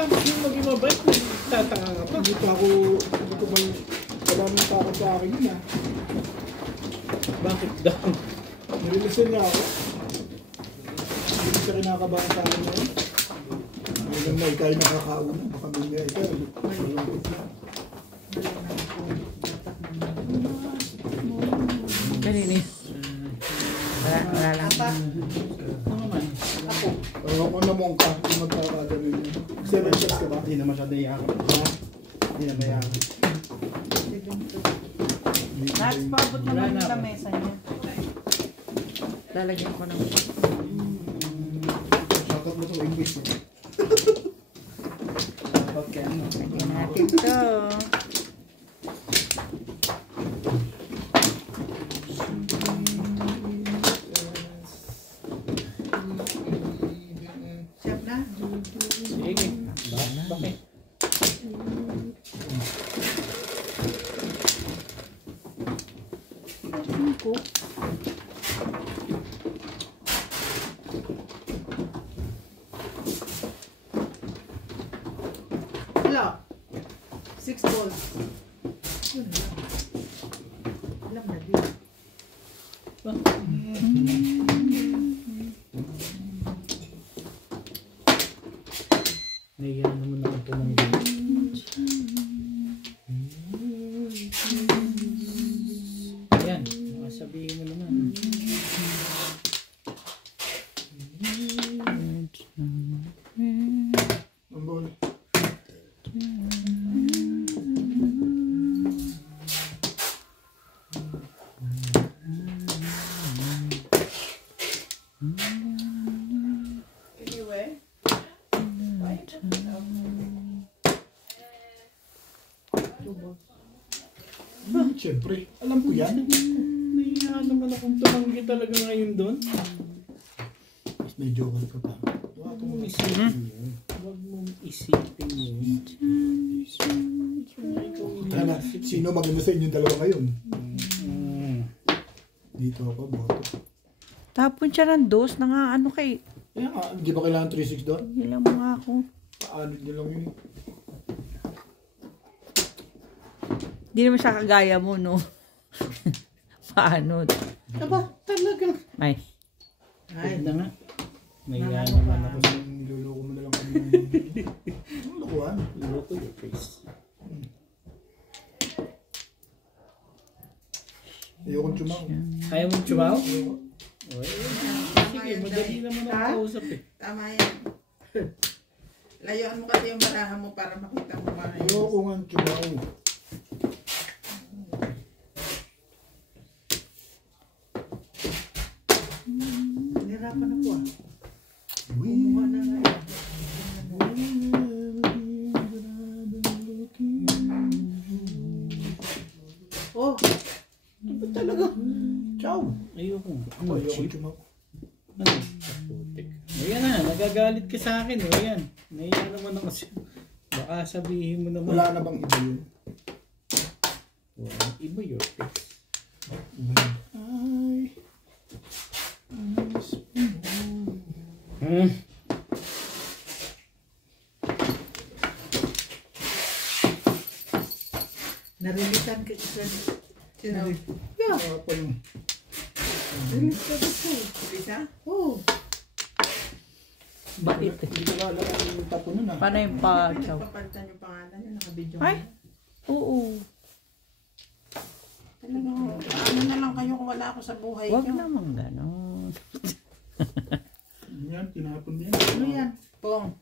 matapos yung maging mabait, tatanga ka pa. Hindi ko ba maraming takot sa akin yun ah. Bakit daw? Nireleason niya ako. Hindi siya kinakabahan sa akin ngayon. Ngayon na ikaw yung nakakauna. Baka may ikaw. Malungkot na. Kanini? Wala lang. Ano naman? Ako. Ako namong ka. Hindi magkakagamin yun. 7 shots ka ba? Hindi na masyado yakap. Hindi na mayakap. Max, paabot mo lang sa mesa niya. Lalagyan ko ng... Shoutout mo sa English. Okay, ano? Lagyan natin to. Chef na? Sige. Bakit? Ko. Wala. 6 balls. Yun lang. Alam na din. Naiyan naman ako tumanggi. Ayan, sabihin mo naman. Ang ball. Anyway. Siyempre, alam ko yan. Naiyan naman akong tumanggi talaga ngayon doon. Mas may joker ka pa. Huwag mong isipin yun. Huwag mong isipin yun. Tala, sino maganda sa inyong dalawa ngayon? Mm. Dito ako, boto. Tapon siya ng dos na nga ano kay... Kaya nga, hindi ba kailangan 3-6 doon? Hilang mo nga ako. Paano nyo lang yun? Hindi naman siya kagaya mo, no? Paano? Aba, talagang. Ay. Ay, na nga. Naiyan naman ako. Niloloko mo na lang kami. Ano lokohan? Loko your face. Ayokong tumaw. Ayaw mong chumaw? Ayoko. Sige, madali naman ang kausap eh. Tama yan. Layuan mo kasi yung baraha mo para makita mo ba. Ayoko nga tumaw. Nirapan ako ah. Uy. Kumuha na nga yan. Oh, Ano talaga? Ciao. Ayoko. Ako, ayokong tumaw. Ano? Kaputik. Ayan na, nagagalit ka sa akin. O yan. Naiyan naman ako siya. Baka sabihin mo naman. Wala na bang iba yun? Wow, iba your face. Ay. narilisan ka isa. Sino? Yeah. Pa yung... Narilis ka gusto. Isa? Oo. Bakit? Hindi ko alam yung tapo nun ah. Paano yung pa-chow? Napapalitan yung pangalan niya. Nakabidyo Ay? Oo. Talaga, ano na lang kayo kung wala ako sa buhay Huwag niyo. naman ganon. Yan, tinapon niya. Ano yan? Pong.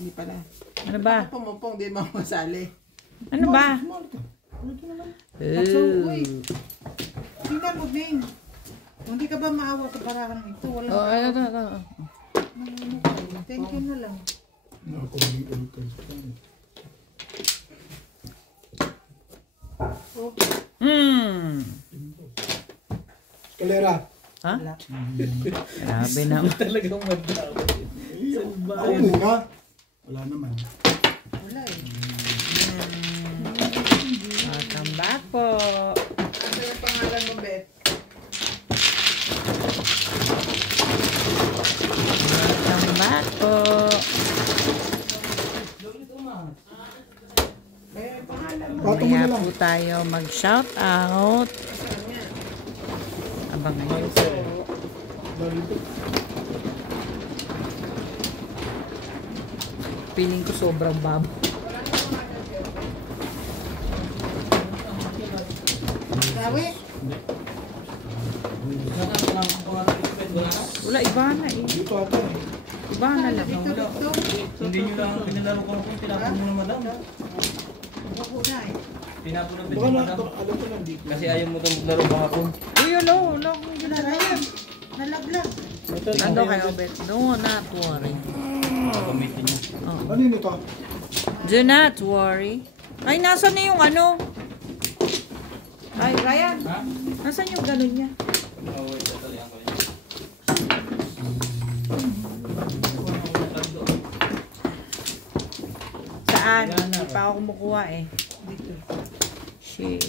Hindi pala. Ano ba? Pumupong, di ba masali? Ano ba? Small ka. Ito na lang. Tingnan mo, Bing. Hindi ka ba maawa sa barahan ito? Wala Oh, ano. Thank you na lang. Nakakuling ulit ka. Oh, Escalera. Ha? wala. Grabe naman. Talagang madami. Ako muna. Wala naman. Wala eh. Welcome back po. Ano yung pangalan mo, Beth? Welcome back po. tayo mag-shout out. Abangan nyo. Feeling ko sobrang babo. Grabe. Wala, iba na eh. Dito ata eh. Iba na lang. Hindi nyo lang pinalaro ko kung tinapon mo na madam. Ako na eh. Tinapon ng Baka video na, madam. alam ko nandito. Kasi ayaw mo itong laro baka po. Uy, ano? Wala akong ginagawa. Narayan. Nalaglag. Ito, Nando kayo, Bet. Do not worry. Gamitin nyo. Oh. Ano yun ito? Do not worry. Ay, nasa na yung ano? Ay, Ryan. Ha? Nasaan yung ganun niya? Oo, ito talaga ko yun. Saan? Wala na. Hindi pa ako kumukuha eh. Shit.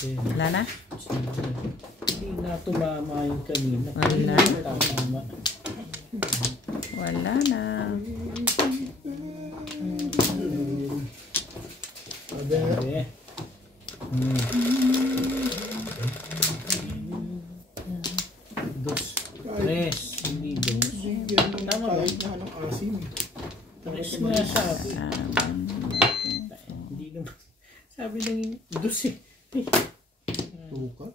Wala na? Hindi na tumama yung kanina. Wala. Tama. Wala na. Sabi, Sabi. Dos. Tres. Hindi dos. yan yung Tama ba? kahit na anong asim. Tres nga sabi. Hindi naman. Sabi lang yung dos eh. Tuka.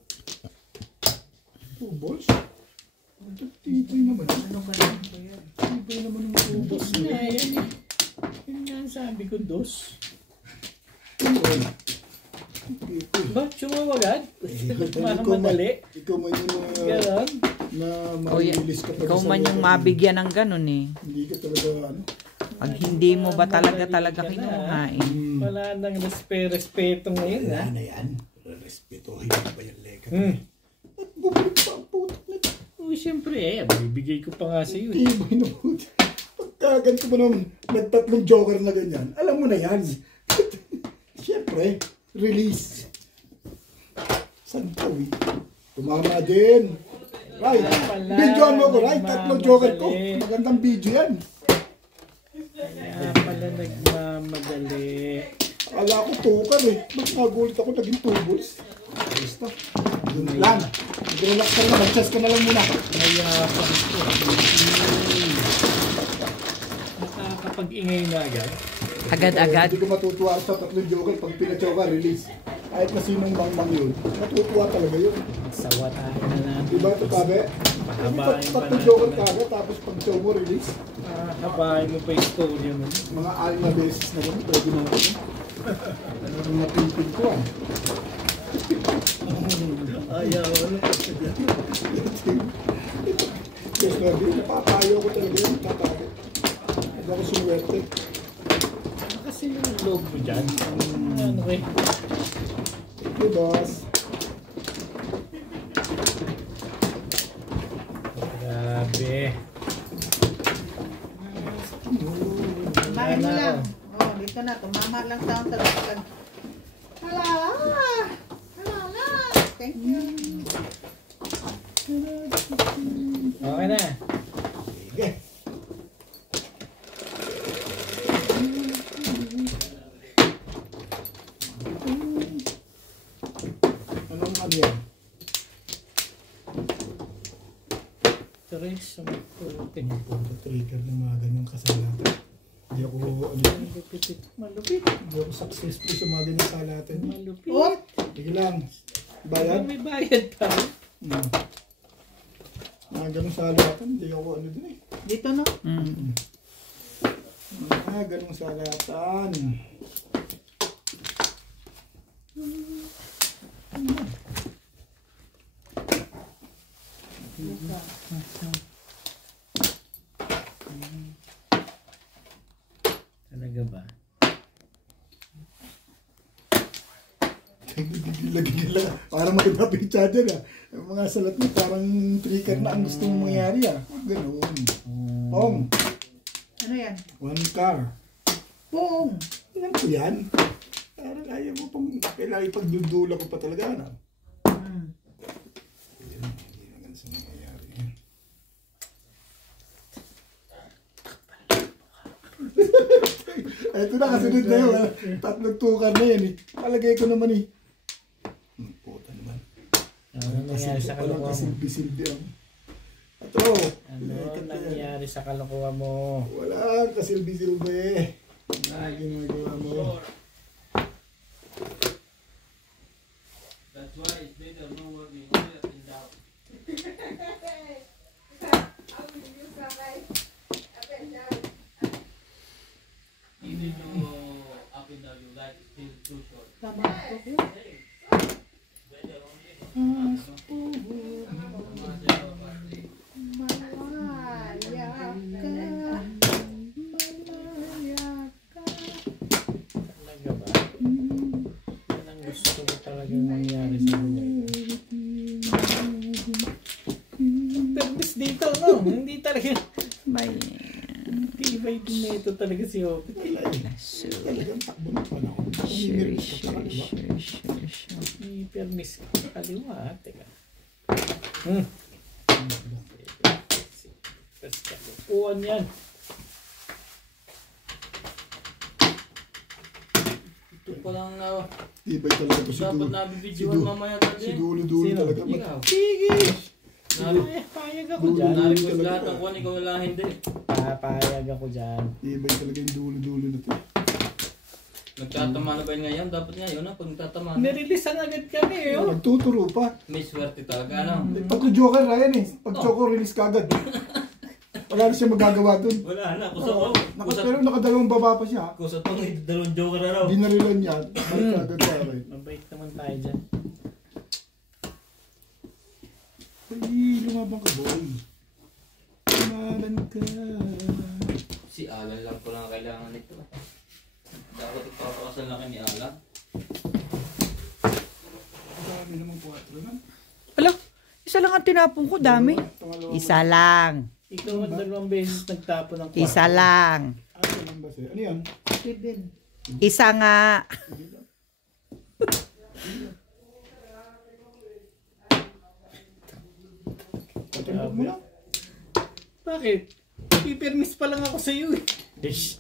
2 balls. Tibay naman. Ano ba lang ko yan? Tibay naman yung 2 balls. Dos nga yan eh. Yun nga ang sabi ko, dos. Ba, sumawagad? Makamadali. Ikaw man yung Ganon. na Kuya, ma-release ka pa ikaw sa man yung loob. mabigyan ng ganun eh. Hindi ka talaga ano. Pag hindi mo ba talaga kinuhain. Wala nang respeto ngayon ha. na yan. Respetuhin mo ba yung lega? At Hmm. bumalik pa ang putak na ito. Uy, siyempre eh. Bibigay ko pa nga sa iyo. Tibay na putak. Pagka ganito mo naman, nagtatlong joker na ganyan, alam mo na yan. Siyempre, release. Santawi. Tumama din. Right. Videoan mo ko, right? Tatlong joker ko. Magandang video yan. Kaya pala nagmamadali. Akala ko tukar eh. Ba't nagulit ako naging 2 balls? Basta. Yun lang. Mag-relax ka na. Mag-chess ka na lang muna. Mayapang ko. Nakakapag-ingay na agad. Agad-agad. Hindi ko matutuwa sa tatlong joker. Pag pinachoka, release. Kahit na sinong bang yun. Matutuwa talaga yun. Sawa tayo na lang. Diba ito kabe? Habain pa Tatlong natin. joker kaga. Tapos pag show mo, release. Habain mo pa yung story mo. Mga 6 na beses na yun. Pwede na ako. Ano nang napipig ko ah. Ayaw. Ano pa siya dyan? Yes, baby. Napapayo ko talaga yun. Tatago. Hindi ako sumuwerte. Kasi yung loob mo dyan. Ano eh. Thank you, boss. Grabe. Kumain mo lang. Oh, dito na. Tumama lang sa akong talagpag. Hala! Hala na! Thank you. Okay na. Sige. Anong ano yan? Tres. Sumipulting. Trigger ng mga ganyang kasalatan. Hindi ako, ano yan? Malupit. Malupit. Hindi ako successful sa mga ganyang kasalatan. Malupit. Oh! Sige lang. Bayad? May bayad pa. Hmm. Mga ganyang salatan, hindi ako ano din eh. Dito no? Mm. Mga ganyang salatan. Talaga ba? Gila-gila. Parang mag-iba picture dyan ah. Yung mga salat mo parang trigger na ang gusto mong mangyari ah. Ganoon. Pong. Ano yan? 1 car. Pong! Ilan ko yan? Parang ayaw mo pang kailangan ipagdudula ko pa talaga na. Hindi na ganun sa nangyayari yan. Ito na, kasunod na yun. Tatlong tukar na yan eh. Palagay ko naman eh. Puta naman. Ano nangyari sa Walang kalokohan mo? kasilbi-silbi ang... Ito. Ano nangyari sa kalokohan mo? Walang kasilbi-silbi. Ano ginagawa mo? That's why it's better no working only up and down. Even though up and down your life is still too short. Tama ko. Better only. Malaya ka. Malaya ka. Talaga ba? Yan ang gusto ko talagang mangyari sa buhay ko. Permis dito, no? Hindi talaga. May Tibay din na ito talaga si Hope. Talagang takbo ng panahon. sure. May permis ka sa kaliwa. Teka. Basta kalukuhan yan. Ito pa lang na Tibay talaga ito dapat nabibidyoan mamaya tayo. Si Dulo-dulo Sino? talaga. Ikaw. Sige! Payag ako dyan. Na-request lahat ng kuwan, ikaw wala hindi. Payag ako dyan. Tibay talaga yung dulo-dulo na ito. Nagtatama na ba yun ngayon? Dapat ngayon na pag nagtatama na. Nireleasean agad kami, oh. Nagtuturo pa. May swerte talaga, ano? Pag Joker Ryan eh. Pag Choco release kagad. Wala na siya magagawa dun. Wala na, kusa ko. Pero nakadalawang baba pa siya. Kusa to, may dalawang joker na raw. Binarilan niya. Balik kagad sa akin. Mabait naman tayo dyan. Ay, lumabang ka boy. Lumaban ka. Si Alan lang ko lang kailangan nito. Dapat ipapakasal na ni Alan. Dami naman 4 na. Ala, isa lang ang tinapon ko, dami. Pangalawa. Isa lang. Ikaw ang 2 beses nagtapon ng kwarto. Isa lang. Ano lang ba siya? Ano yan? Steven. Isa nga. Patimbog mo lang. Bakit? Pipermis pa lang ako sa iyo eh. Dish.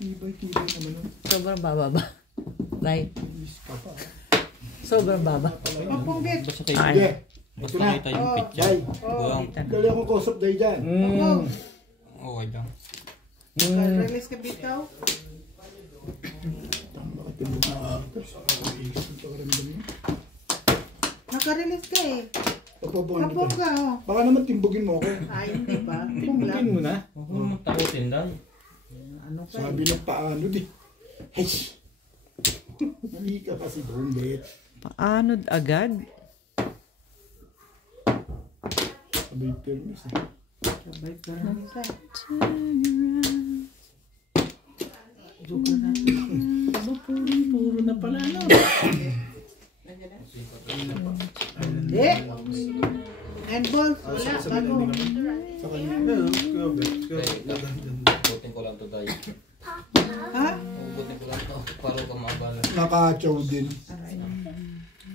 Tibay naman nun. Sobrang baba ba? Right? Release ka pa. Sobrang baba. Papunggit. Basta kayo. Ay. Sige. Basta Ito na. kita yung picture. Jai. Buwang. Dali akong kausap dahil dyan. Okay lang. Release ka bitaw. Makatimbog na. Ito ka rin dali. Naka-release ka eh. Pagpapungin Kapong kita. ka oh. Baka naman timbugin mo ako. Ay, hindi ba? Pung lang. Tingin mo na. Huwag mo naman takutin dahil. Ano ka Sabi ng paano di. Hey! Mali ka pa si Bombet. Paano agad? Sabay permis eh. Sabay ka rin ka. Aba, puro na pala, no? Hindi. And balls. Wala. Bago. Sa kanya. Butin ko lang to dahil. Ha? Butin ko lang to para ka maabala. Nakachow din.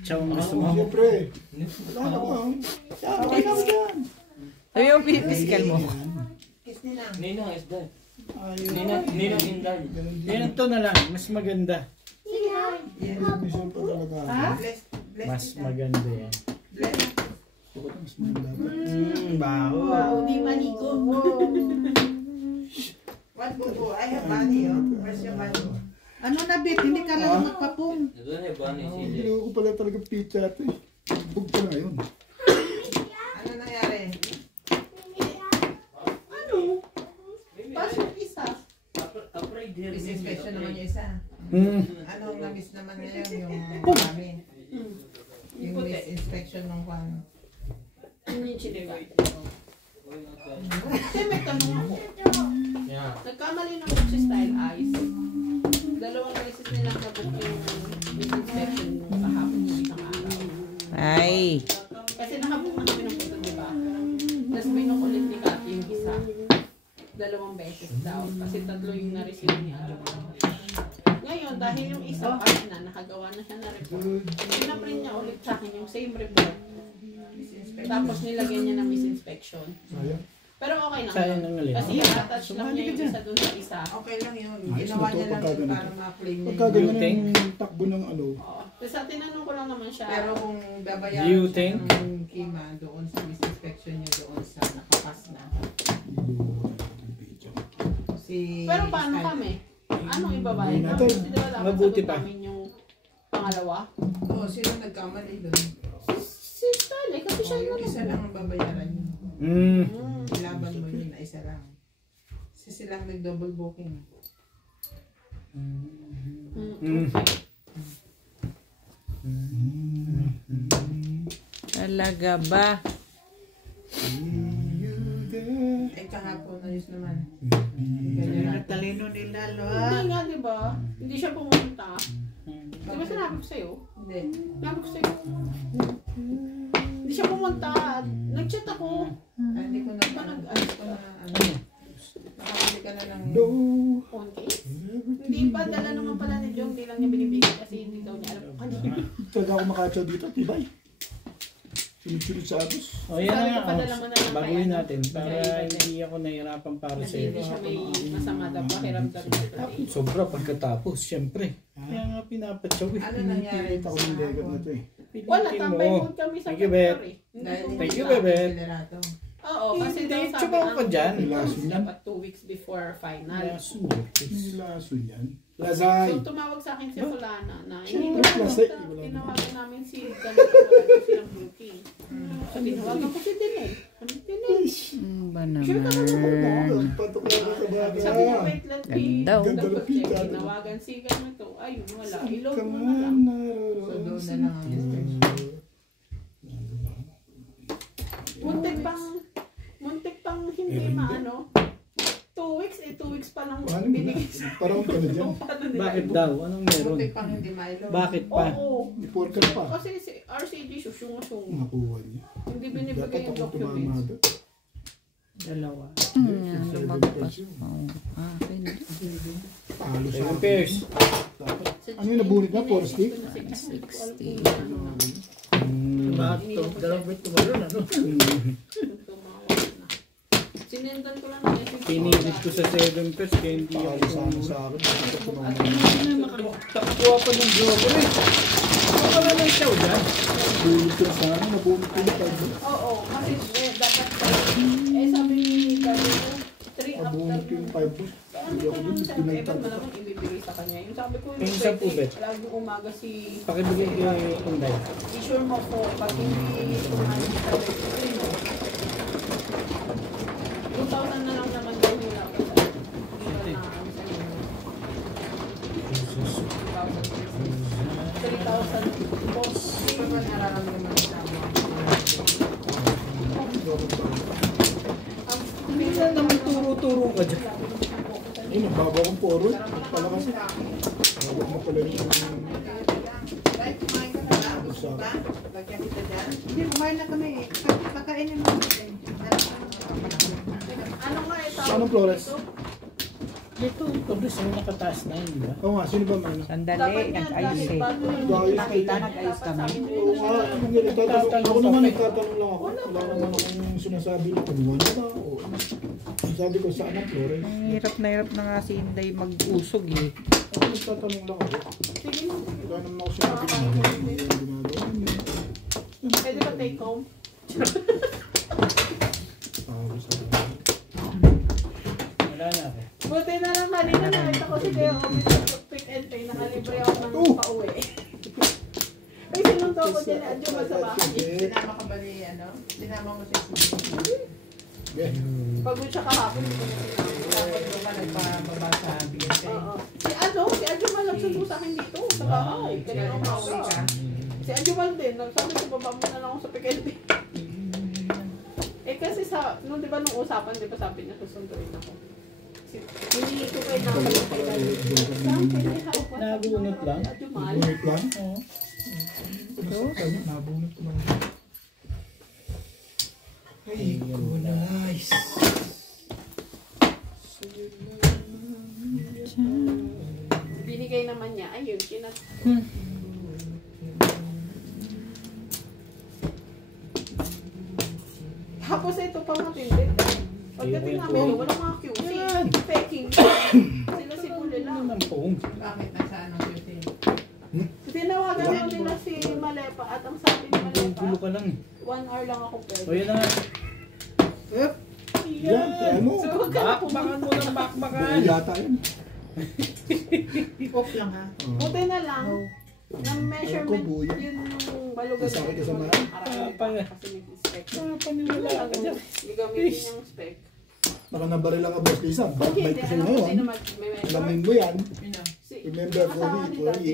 Chow ang gusto mo. Siyempre. Wala na ba? Okay na yan. Ay, yung physical mo. Kiss nila. Ninang is dahil. Ayun. Ninang inday. Yan to na lang. Mas maganda. Permission pa talaga. Ha? Mas maganda yan. Mas maganda pa. Baho. Wow, di maligo. What bubo? I have money, oh. Where's your money? Ano na, Bit? Hindi ka lang magpapong. Ito na ba ni CJ? Ginawa ko pala talaga pizza ito eh. Bug pa na yun. Ano nangyari? Ano? Pasok isa. Afraid here. Disinfection naman yung isa. Hmm. Ano, na-miss naman niya yun, yung kami. Yung inspection ng kwan. Kasi may tanong ako. Yeah. Nagkamali ng book si Style Eyes. 2 beses nilang nabook yung inspection nung kahapon yung isang araw. Ay. Kasi nakabook na kami ng puto, di ba? Tapos binukulit ni Kathy yung isa. 2 beses daw. Kasi 3 yung na-receive niya. Ngayon, dahil yung isa pa na, nakagawa na siya na report. Pinaprint niya ulit sa akin yung same report. Tapos nilagyan niya ng misinspection. Sayang. Pero okay lang. Sayang ng alin. Kasi attach lang Sumali niya ka yung dyan. isa dun sa isa. Okay lang yun. Ayos Ginawa na to niya lang pagka yun ganito. para ma-claim niya Pagka yung... ganyan think? ang takbo ng ano, Oo. Tapos tinanong ko lang naman siya. Pero kung Do babayaran you siya think? ng kima doon sa inspection niya doon sa nakapas na. Pero paano kami? Anong ibabayad? Hindi natin. Kasi diba dapat Mabuti sagot pa. namin yung pangalawa? Oo, sino nagkamali doon? Si Stanley, kasi siya Yung naman. isa lang ang babayaran niyo. Ilaban mo yun na isa lang. Kasi silang nag-double booking. Talaga ba? Eh kahapon ayos naman. Talino nila, Hindi nga, di ba? Hindi siya pumunta. Di ba sinabi ko sa'yo? Hindi. Sinabi ko sa'yo. Hindi siya pumunta. Nag-chat ako. Hindi ko na nag-alis ko na ano. Nakabili ka na ng... Phone case. Hindi pa, dala naman pala ni Jong. Hindi lang niya binibigay kasi hindi daw niya alam kung kanina. Talaga ako makatsaw dito, tibay. Sunod-sunod sa atos. O yan Sabi na ko, nga, padala mo na lang baguhin kay natin ano, para kay hindi ako nahihirapan para Kasi sa'yo. hindi siya may masama daw pakiramdam niya. Sobra pagkatapos, syempre. Kaya nga pinapatsaw eh. Ano nangyari Pilit ako ng legat na to eh. Wala, Pilitin tambay mo. mood kami sa Thank you, Beth. factory. Dahil Thank you, hindi Bebe. Accelerato. Oo, kasi Hindi, daw sabi tsubaw ka dyan. dapat 2 weeks before final. Laso. Hindi laso yan. Lazay. So tumawag sa akin si Fulana na Siyempre, hindi plus, naman wala tinawagan namin si ganito wala daw silang booking. So tinawagan ko si Dinel. Ano Dinel? Ba Sure ka naman mo. naman? Patok na ako sa baga. Sabi ko wait let me Ganda, oh. double check. Ganda. Tinawagan si ganito. Ayun wala. I-load Come mo na lang. So doon na lang ang inspection. Muntik pang hindi maano. 2 weeks 2 weeks pa lang Ano mo na? binigay. Parang ka na dyan. Paano nila Bakit i-book? daw? Anong meron? Buti pang hindi Milo. Bakit pa? Oo. Before ka pa. Kasi si RCG susyong-syong. Nakuha niya. Hindi Dapat binibigay yung ako documents. tumamada. Dalawa. Yan, lumagpas. Oh, akin. Talo sa Seven akin. pairs. Ano yung nabunit na? 4 stick? 60. Dalawang bit tumalon, ano? Sinendan ko lang na message. Pinilit ko sa 7 pairs kaya hindi Talo ako sa akin sa akin. Dapat tumamada. Nakakuha pa ng joker eh. Baka wala lang siya dyan. Nabunit ko sa akin. Nabunit ko yung tag. Oo, kasi dapat sabi ni Gabo, 3 after Nabunit ko yung 5 boss. So, ano Hindi ko ako naman dun. sa Pinagtag Evan, ko. malamang ibibigay sa kanya. Yung sabi ko, Yung sa pubet. laging umaga si... Pakibigay kay Inday. I-sure mo po, pag hindi tumali sa registry mo, 2,000 na lang naman daw nila ako sa sure na ano sa inyo. 3,000 post. Ito ba nararamdaman mo sa mga? Minsan naman turo-turo ka dyan. Ay, nagbabaw akong poro. Pala kasi. Bago mo pala yung... Kahit kumain ka na lang, gusto ba? Lagyan kita dyan. Hindi, kumain na kami eh. Pakainin mo natin. Ano nga ito? Anong Flores? Dito, pablis ang nakataas na yun, di ba? Oo nga, sino ba man? Sandali, nag-ayos eh. Nakita, nag-ayos kami. Oo nga, ano nga, nagtatanong. Ako naman, nagtatanong lang ako. Wala naman akong sinasabi na kung wala ba o ano. Sabi ko, saan ang Flores? Hirap na nga si Inday mag-usog eh. Ako nagtatanong lang ako. Wala naman ako sinabi na hindi yung ginagawa niya. Pwede ba take home? Sabi sa akin. Wala na ako. Buti na lang kanina nakita ko si Leo Obi sa pick and pay. Nakalibre ako ng pauwi. Ay, sinunto ko dyan na adyo sa bahay. Sinama ka ba ni ano? Sinama mo si Suzy? Pagod siya kahapon. Tapos mo ba nagpababa sa bigay Oo. Si Adjo man nagsundo sa akin dito sa bahay. Kaya ako mauwi ka. Si Adjo man din. Nagsabi ko, baba mo na lang ako sa pick and pay. Eh kasi sa, nung di ba nung usapan, di ba sabi niya susunduin ako. Hindi ko kayo nakalit kay Daddy. Saan kayo may hawak? Nabunot lang? Adjo man. Nabunit lang? Oo. Nabunit ko lang. Ay, nice. Binigay naman niya. Ayun, Tapos ito pa matindi. Pagdating namin, walang mga QC. Peking. Sila si Bule lang. Ano ng phone? Bakit nasa anong duty? Tinawagan lang nila si Malepa at ang sabi ni Malepa, Gulo ka lang. 1 hour lang ako pwede. O yan na nga. Yan, kaya mo. So, huwag ka na Bakbakan mo ng bakbakan. Buhay yata yun. Off lang ha. Buti na lang, ng measurement, Ako, buya. yun yung balugan Kasama ka sa ng marami. araw. Kasi may spec. Paniwala ka dyan. Gagamitin yung spec. Baka nabaril lang ang boss Lisa. Pag Bite hindi, kasi alam ko ngayon. sino mag-measure. Alamin mo yan. Yun o. Remember, Kasama ni Daddy.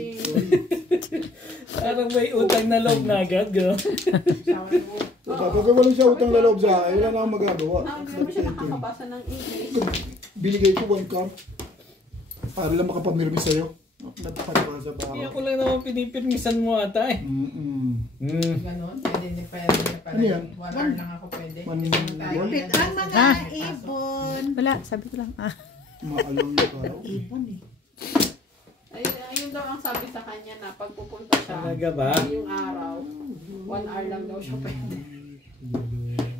Parang may utang na loob na agad, gano'n. Sawa mo. Kapag wala siya utang na loob sa akin, wala na akong magagawa. Hindi naman siya nakakabasa ng English. Binigay ko 1 cup. Para lang makapamirmi sa'yo. Natapat sa Hindi bahay. ako lang naman pinipirmisan mo ata eh. Ganon. Pwede pala. Ano yan? 1 hour lang ako pwede. Man- Malupit ang mga ibon. Wala, sabi ko lang. Maalam na tao. Ibon eh. Ayun daw ang sabi sa kanya na pag pupunta siya, Talaga ba? yung araw, 1 hour lang daw siya pwede.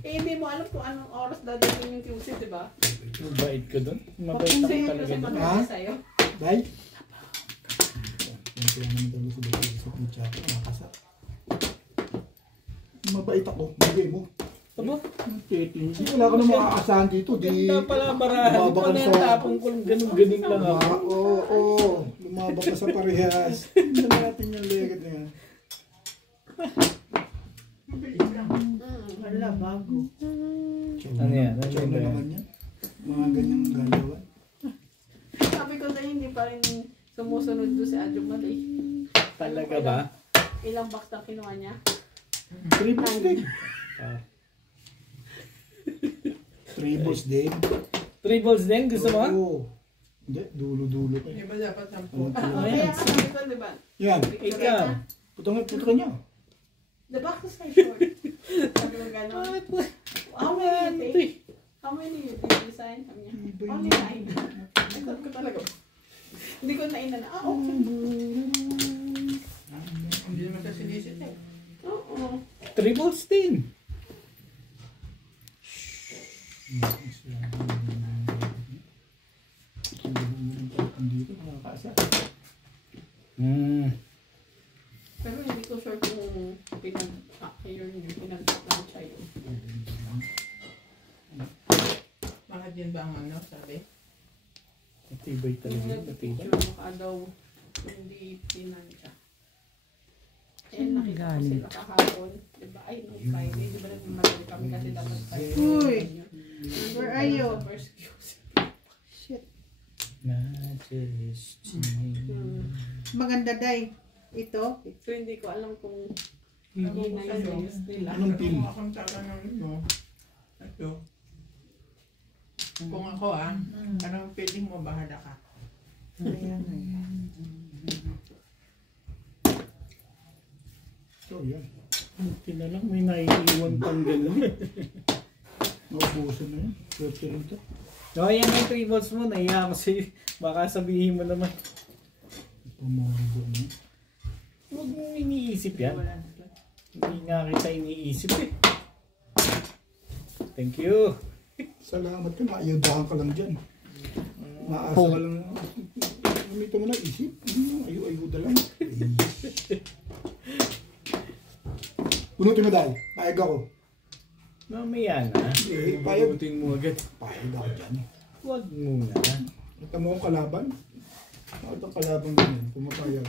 Hindi mo alam kung anong oras dadating yung QC, di ba? Mabait ka doon. Mabait ako Kasi talaga doon. mabait sa'yo. Bye. Yan kaya naman talaga sa bahay sa pizza. Nakasa. Mabait ako. Bigay mo. Aba, Hindi wala ka na makakasahan dito. Di, ganda pala barahan. Di lumabak pa ka na yung sa... tapong ko ganun-ganing lang ako. Oo. Lumabak ka sa parehas. Hindi natin yung legad na yan. Wala, bago. Ano yan? Ano Chow yan? na naman yan. Mga ganyang galawan. Sabi ko na hindi pa rin sumusunod doon si Adjo Malay. Talaga ba? Ilang box na kinuha niya? 3 balls din. Ah. 3 balls din. 3 balls din? Gusto mo? Oo. Hindi, dulo-dulo ka. Di ba dapat 10? Ano to? Kaya sabi ko, di ba? Yan. Ikaw. Puto niya. The box is very short. Sabi ko gano'n. How many? How many you design? Sabi niya, only 9. Sabi ko talaga. Hindi ko na inana. Okay. Hindi naman sa sinisip eh. Oo. 3 balls din. Hindi ko nakakasa. Pero hindi ko sure kung pinag-plancha yun. Bakit yun ba ang ano, sabi? Matibay talaga. Yung Matibay. picture mukha daw hindi pinancha. Eh, nakita ko sila kahapon. Diba? Ay, nung Friday. Diba nagmamagal kami kasi dapat Friday. Uy! Where are you? Sa first QC. Shit. Maganda day. Ito. So, hindi ko alam kung Ano hindi na yung use nila. Anong team? Kung akong tatanong mo, ito. Kung ako anong feeling mo, bahala ka. Ayan. So, yan. Hindi na lang. May naiiwan pang gano'n. Naubusan na yan. Swerte rin ito. O, yan yung 3 balls mo. Naiya ako sa'yo. Baka sabihin mo naman. Pumorbo na. Huwag mong iniisip yan. Hindi nga kita iniisip eh. Thank you. Salamat ka. Maayudahan ka lang dyan. Maasa ka lang. Gamito mo na isip. Ayu-ayuda lang. Punutin mo dahil. Paeg ako. Mamaya na. Payag. Bubutin mo agad. Paeg ako dyan. Huwag muna. Ito mo ang kalaban. Bakit ang kalaban ganyan? Pumapayag.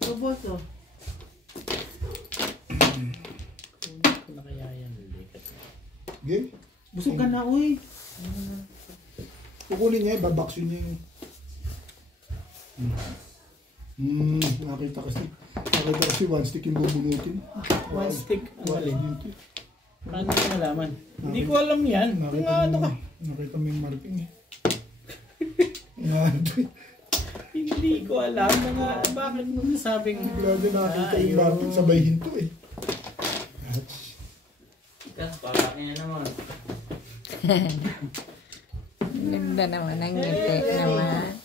Roboto. Kunin ko na kaya yan. Okay? Busog ka na, uy. Kukunin niya, babaksin niya yun. Nakita kasi one stick yung bubunutin. One stick. Ang alin? Dito. Paano ko malaman? Hindi ko alam yan. Kung ano ka. Nakita mo yung marking eh. Yan. Hindi ko alam. Mga, bakit mo nasabing... Grabe nakita yung marking sabay hinto eh. Ikas, palaki na naman. Ganda naman ang ngiti naman.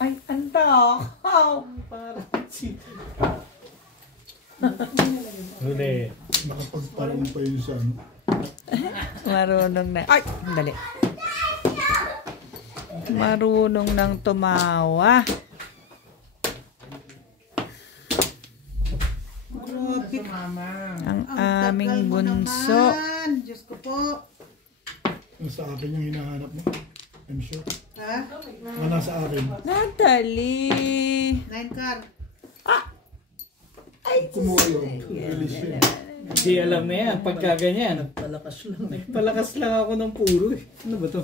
Ay, anta. Parang si... Huli. Nakapagparang pa yun sa ano. Marunong na. Ay, dali. Marunong nang tumawa. Ang aming bunso. Diyos ko po. Nasa akin yung hinahanap mo. I'm sure. Ha? Nasa akin. Natalie. 9 car. Kumuha yun. Release yun. Hindi alam na yan. Pagka ganyan. Nagpalakas lang ako ng puro eh. Ano ba to?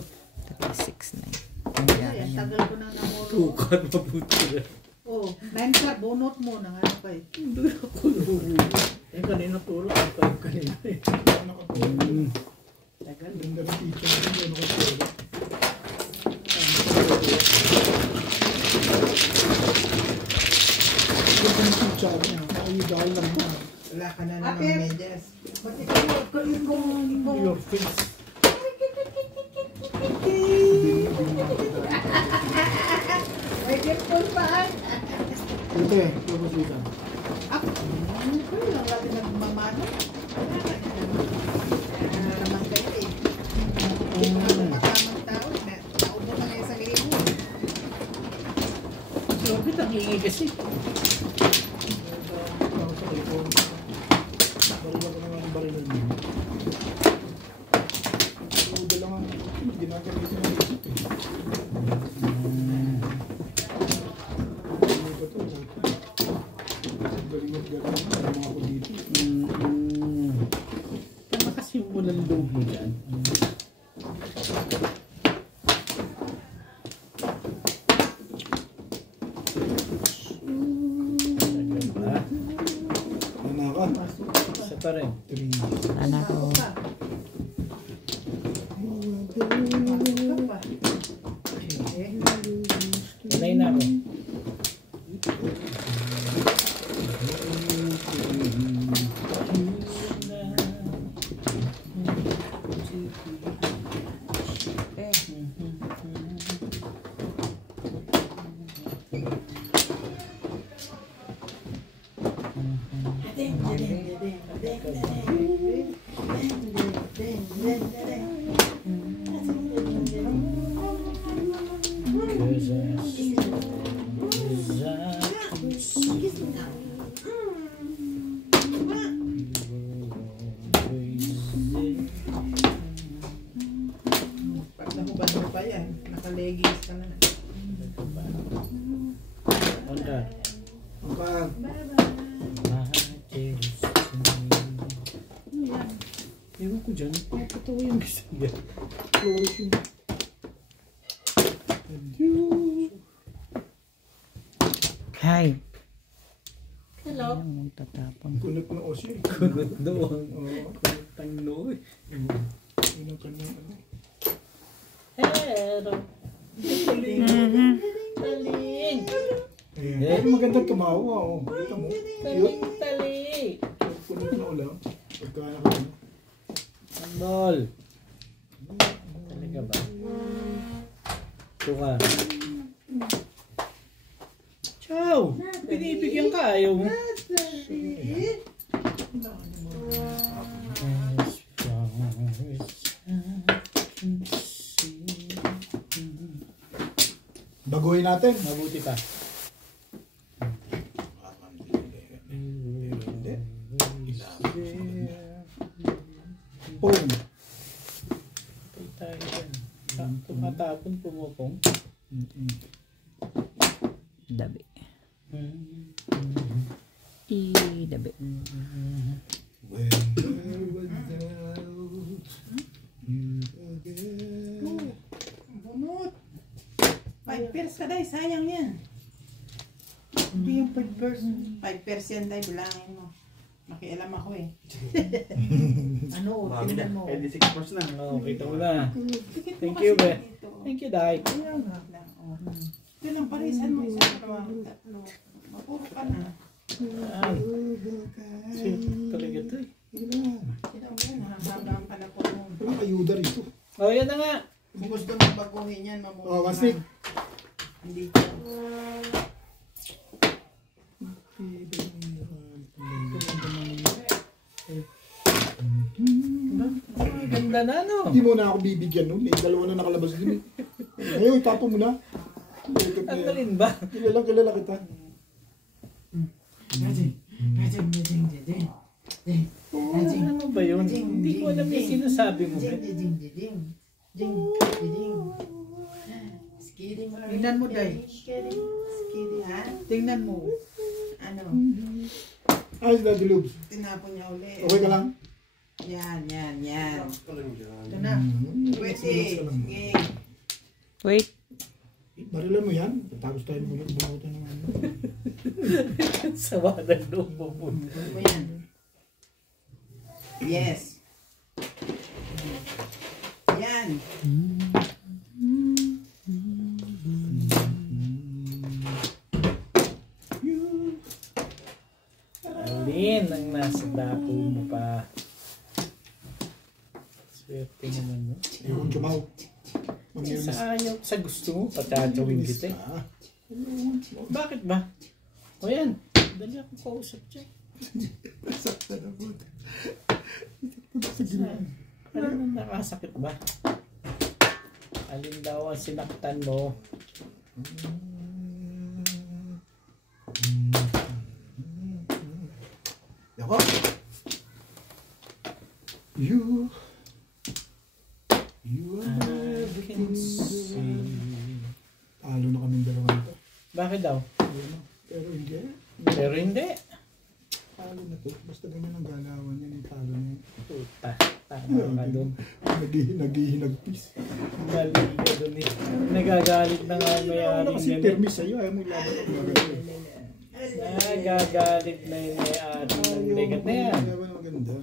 36 na yun. Ay, ang tagal ko nang namuro. Tukad mabuti na. Oh, 9 car. Bunot mo ng ano kayo. Hindi ako nahuli. Eh kanina puro. Ako kanina eh. Tagal. Ganda ng teacher ko. Ano ka pala? Ganda ng teacher niya. Nakayudahan lang na. Wala ka na naman medyas. Ba't ikaw ko yung Your face. May dimple pa. Ito eh. Tapos dito. Ako, lang lagi nagmamano. Naman kayo eh. Hindi ko na matamang tao. Naubo na nga 1,000. Bakit ang hingi kasi? Ako sa iPhone. Barila ko naman ang barilan mo. Uda lang ang ginagamitin ng isip eh. Ano ba ito? Galing at galing. Ano ako dito? Tama kasi yung walang loob mo dyan. Ano ka? Isa pa rin. 3. Anak ko. Sanay na ako. Pag nahubad mo pa yan, naka-leggings ka na. Onda. Ang Ewan ko dyan. Totoo yung gusto niya. flourishing. Hi. Hello. Ang tatapon. Kunot ng osyo. Kunot doon. Oo. Kunot ng noy. Yun ang kanyang ano. Hello. Mhm. Taling. Ayan. Pero maganda tumawa. Oh. Kita mo. Taling, taling. Kunot na ulang. Pagka nakano. Andol. Talaga ba? Tuka. Ciao! Binibigyan ka, ayaw mo. Baguhin natin. Mabuti pa. Boom. Patay tayo dyan. Tumatapon, pumupong. Dabi. Dabi. When there was doubt, you again. Bunot. 5 pairs ka day, sayang yan. Hindi yung 5 pairs. 5 pairs yan day, bilangin mo. Makialam ako eh. Ano, tingnan mo. Pwede 6 points na. Oo, kita mo na. Dikit mo Thank kasi you, be. dito. Thank you, Dai. Ayan, lang. Oh. Ito lang, parisan mo. Isa, dalawa, tatlo. Mapuro ka na. Yan. Sweet talaga ito eh. Sino mo yan, hahaba ang panapon mo. Walang ayuda rito. Oh, yan na nga. Kung gusto mong baguhin yan, mamuli Oh, ka. masig. Hindi ko. maganda na, no? Hindi mo na ako bibigyan nun. Dalawa na nakalabas din. Ngayon, itapo mo na. Ano rin ba? Kilala kita. Ano ba yun? Hindi ko alam yung sinasabi mo. Tingnan mo, Day. Ha? Tingnan mo. Ano? Ay, sila Dilubs. Tinapon niya uli. Okay ka lang? Yan. Ito na. Wait, sige. Wait. Barilan mo yan. Tapos tayo bumutan ng ano. Sawa ng loob mo po. Ano ba yan? Yes. Yan. Alin ang nasa dapo mo pa. Swerte naman, no? Yung chumaw. Sa ayaw, sa gusto mo, patachawin kita eh. Bakit ba? O yan, dali akong kausap dyan. Sakta na po. Alin ang nakasakit ba? Alin daw ang sinaktan mo? Yako. You are everything. Talo na kaming dalawa nito. Bakit daw? Pero hindi. Pero hindi. Talo na to. Basta ganyan ang galawan niya. Yung talo niya. Puta, tama ka dun. Naghihinagpis. Mali ka dun eh. Nagagalit na nga ang Ano may-ari kasi niyan. permis sa'yo. Ayaw mo ilaban ang magagalit. Nagagalit na yung may-ari ng legat na yan. Ayaw ang maganda.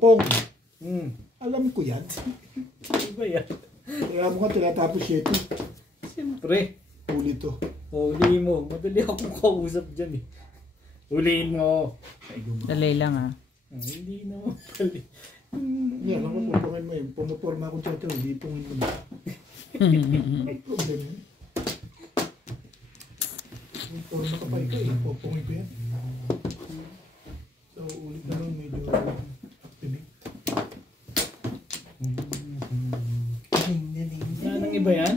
Pong, alam ko yan. Ano ba yan? Kaya mo nga tinatapos 7. Siyempre. Huli to. Huli mo. Madali akong kausap dyan eh. Huliin mo. Dali lang ah. Hindi naman pali. Yan, ako pupungin mo yun. Pumuporma akong chato. Hindi pungin mo na. May problem yun. Pumuporma ka pa ikaw eh. Pupungin ko yan. So, ulit na lang medyo pinig. Wala nang iba yan?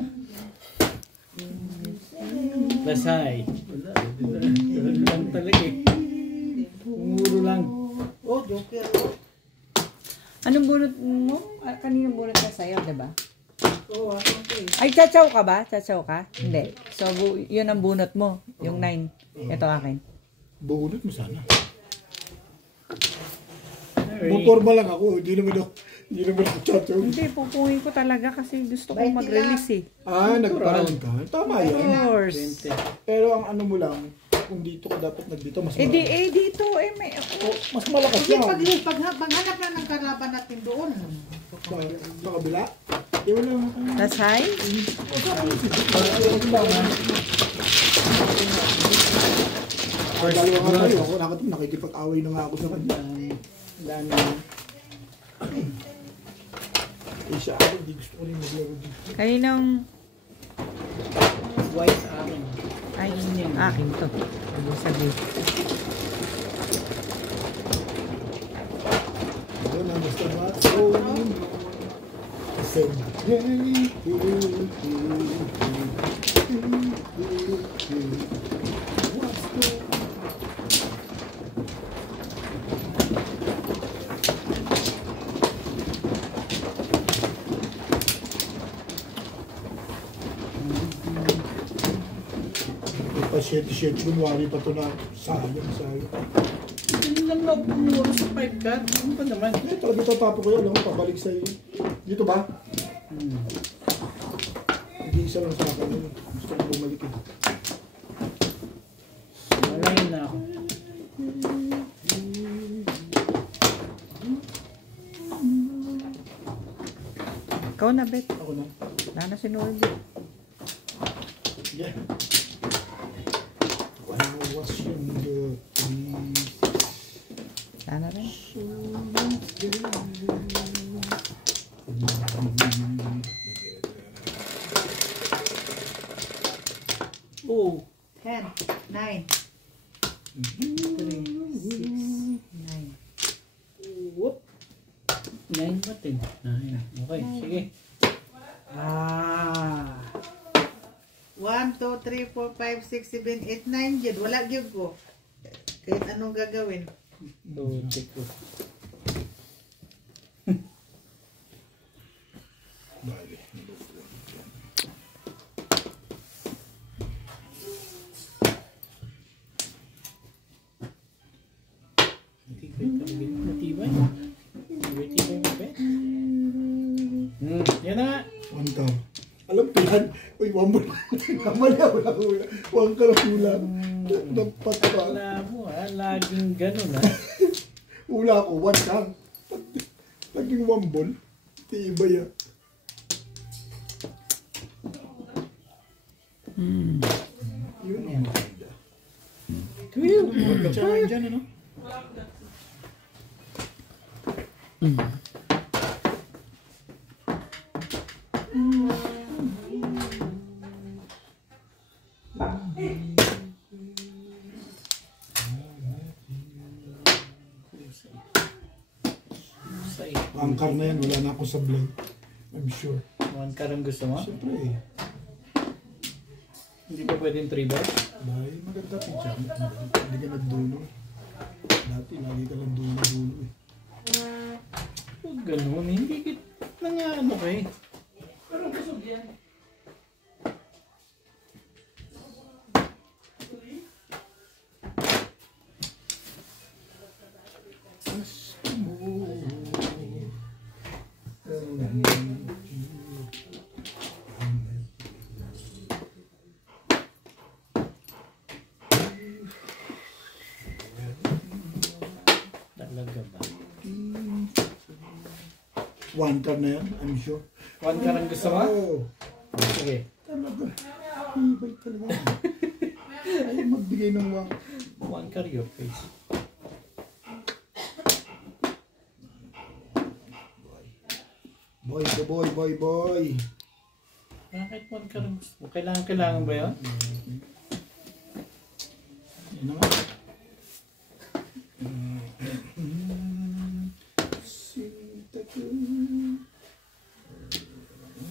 Lasay. Wala lang talaga eh. Pumuro lang. Oh, joker. Anong bunot mo? Kaninang bunot na sa'yo, diba? Oh, ako eh. Ay, chachaw ka ba? Chachaw ka? Hindi. So, yun ang bunot mo. Yung 9. Ito akin. Bunot mo sana. Sorry. Pumuporma lang ako. Hindi naman ako chato. Hindi, pupungin ko talaga kasi gusto kong mag-release eh. Ah, nagparang ka. Tama Of yan. course. Pero ang ano mo lang, kung dito ka dapat nagdito, mas malakas. Dito may... Mas malakas Sige, yan. paghanap na ng kalaban natin doon. Sa kabila. Di wala nga. That's high? Dalawa nga tayo. Ako nakikipag-away na nga ako sa kanya. Dami. Eh siya ako, hindi gusto ko rin maglaro dito. Kaninang... White akin. Ay, akin to. Ibig sabihin. Yun ang gusto ba? So, pa 7-7 kunwari pa ito na sayang. Hindi lang na pumuro sa 5 card. Ano ba naman? Ito, dito tapo ko yun. Alam mo, pabalik sa'yo. Dito ba? Hindi isa lang sa akin yun. Gusto ko bumalik eh. Malayin na ako. Ikaw na, Bet. Ako na. Wala na si Norby. Yeah. When I was younger, Wala na rin. Oh. 10, 9, 3, 6, 9. Whoop. 9. 9 ba 10? 9. Okay, sige. 1, 2, 3, 4, 5, 6, 7, 8, 9 yun. Wala yun ko. Kahit anong gagawin. Tutik ko. Bali. Matibay. Matibay mo ba? Yan na nga. One car. Alam ko yan. Uy, one more. Kamaya, wala hula. One car ang hula. Dapat pa. Wala mo ha, laging ganun ha. Hula ko, one car. Laging one ball. Tibay ah. Yun ang maganda. Kuya, Magkatsahan dyan, ano? Ang car na yan, wala na ako sa vlog. I'm sure. One car ang gusto mo? Siyempre eh. Hindi pa pwedeng 3 bars? Dahil maganda po dyan. Hindi ka nagdulo. Dati, lagi ka lang dulo-dulo eh. Huwag ganun, hindi kit nangyano ka eh. Pero busog yan. Talaga ba? One car na yan, I'm sure. One car ang gusto mo? Oo. Sige. Talaga. Ibay talaga. Ayaw magbigay ng one. One car your face. Boy, boy, boy, boy. Bakit one car ang gusto mo? Kailangan ba yun? Yan naman.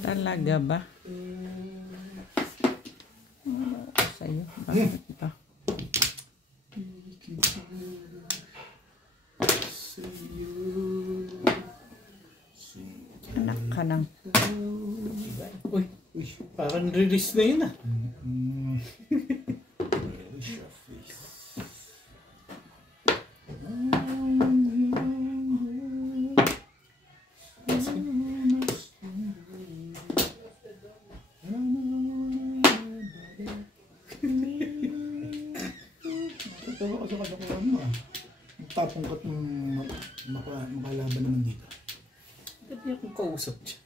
Talaga ba? Sa'yo? Bakit ba? Anak ka ng... Uy, parang release na yun ah. Tatawa ka sa kadakuhan mo ah. Tapong ka itong makalaban naman dito. Ba't niya akong kausap dyan?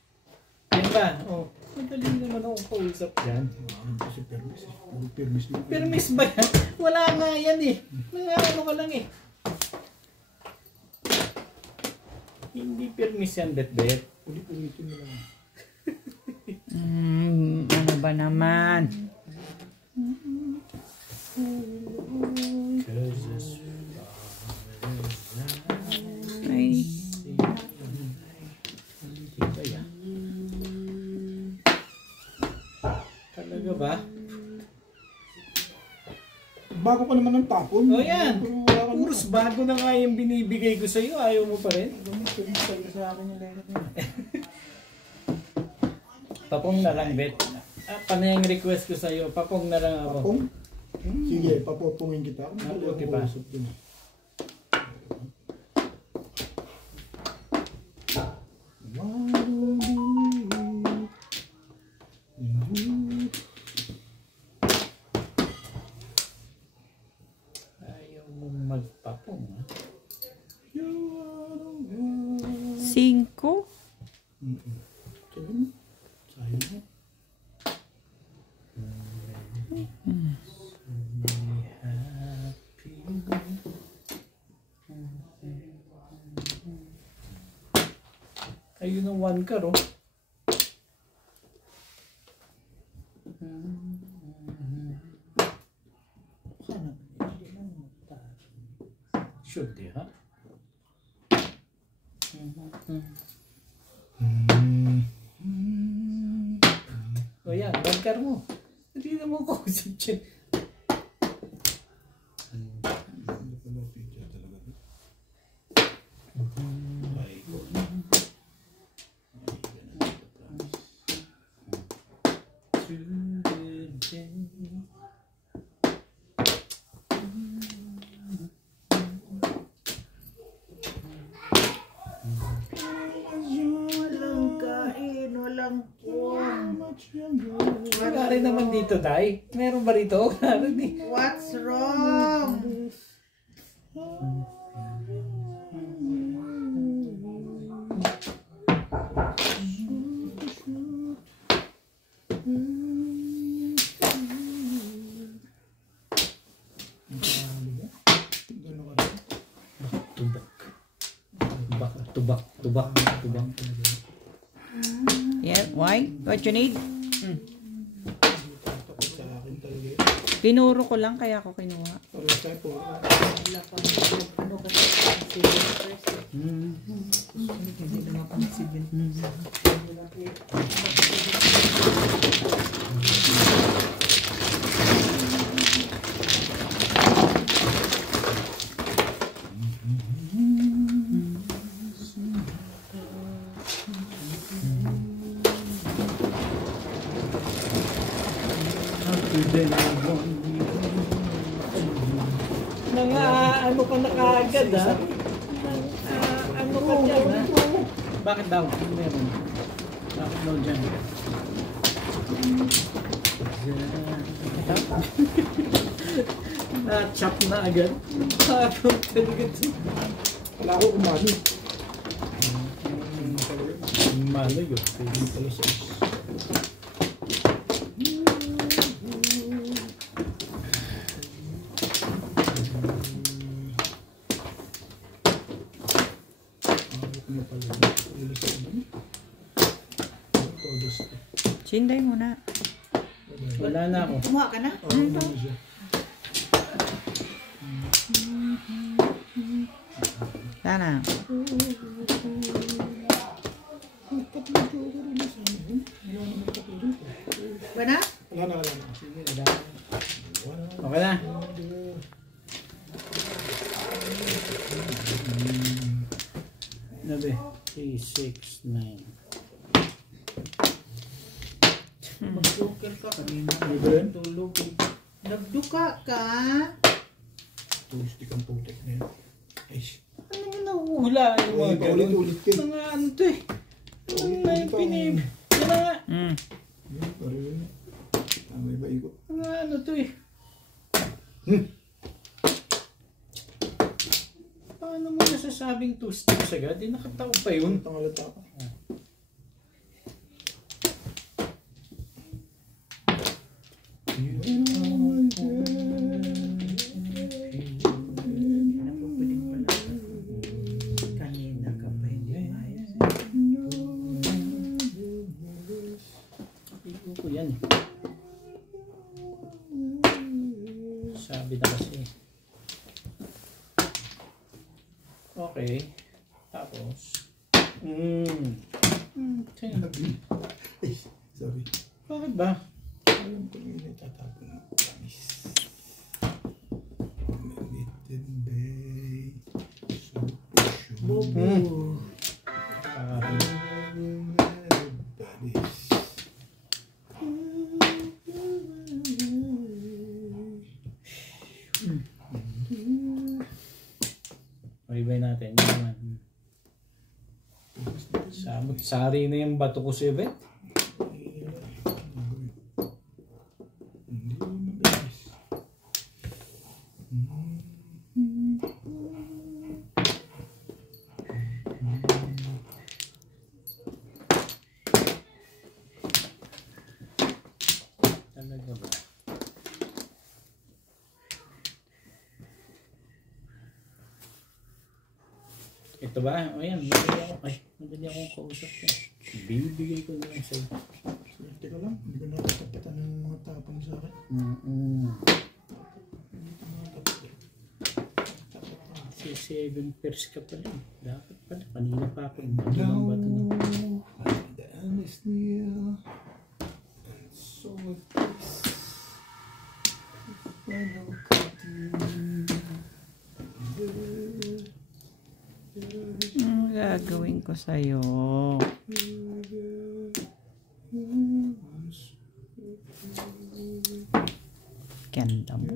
Yan ba? Oh, madali naman akong kausap dyan. Ano kasi permis eh. Puro permis lang. Permis ba yan? Wala nga yan eh. Ano ka lang eh. Hindi permis yan, bet-bet. Ulit-ulitin mo lang. Ano ba naman? Ay, Talaga ba? Bago ka naman ng tapon. O yan. Pero wala ka Puros bago na nga yung binibigay ko sa'yo. Ayaw mo pa rin? Permis talaga sa akin yung letter na yun. Papong na lang, bet. Panayang request ko sa'yo. Papong na lang ako. Papong? Sige, papopongin kita. Kung Ah, hindi okay ako ba? usap din. Ayaw mo magpapong, ha? 5? Sayang mo. Ayun ang one car, oh. Should be, ha? O yan, bagkar mo. Hindi na mo kausap dyan. Walang kain, walang kuwan. Wala rin naman dito, Day. Meron ba rito? Wala rin eh. What's wrong? Tubak. Tubak. Yeah, why? What you need? Sa akin talaga yun. Tinuro ko lang kaya ako kinuha. Parang tayo po. Wala pa. Ano kasi civil first. Hindi na nga pang civil. Ano ka na kaagad, ha? Ano ka dyan, ha? Bakit daw? Ano meron? Bakit daw dyan? Na-chop na agad. Bakit talaga ito? Wala ko kumali. Malo yun. Hindi pala sa Sinday mo na. Wala na ako. Kumuha ka na? Sana. Wala? Wala na. Okay na. Nabi. 3, 6, 9. Mag-joker ka kanina. Ano ba yan? Tulog. Nagduka ka? Tulistik ang putek na yan. Ay, Ano mo nahuhula? Yung mga ganun? ulit-ulit kayo. Mga ano to eh. Ano na yung pinib? Yan na nga. Parang yun. Tama ba ikot? Mga ano to eh. Paano mo nasasabing 2 sticks agad? Di nakataw pa yun. Tangalata ka. Kanina ka pa hindi ayos. Igo ko yan eh. Sabi na kasi. Okay. Tapos. Ay, sorry. Bakit ba? Alam ko yun ay tatapon ng promise. Malitin bay. Bobo. Maribay natin. Yun naman. Sari na yung bato ko sa ibet. Hindi mabilis. Talaga ba? Ito ba? O yan, madali akong kausap ko. Bibigay ko na lang sa'yo. Swerte ka lang. Hindi ko nakatapatan ng mga tapang sa akin. Hindi ko nakatapat. Si 7 pairs ka pala eh. Dapat pala. Kanina pa ako. Ibang bato na. and is near, and so it is. Final cutting. Ano gagawin ko sa'yo? Ganda mo.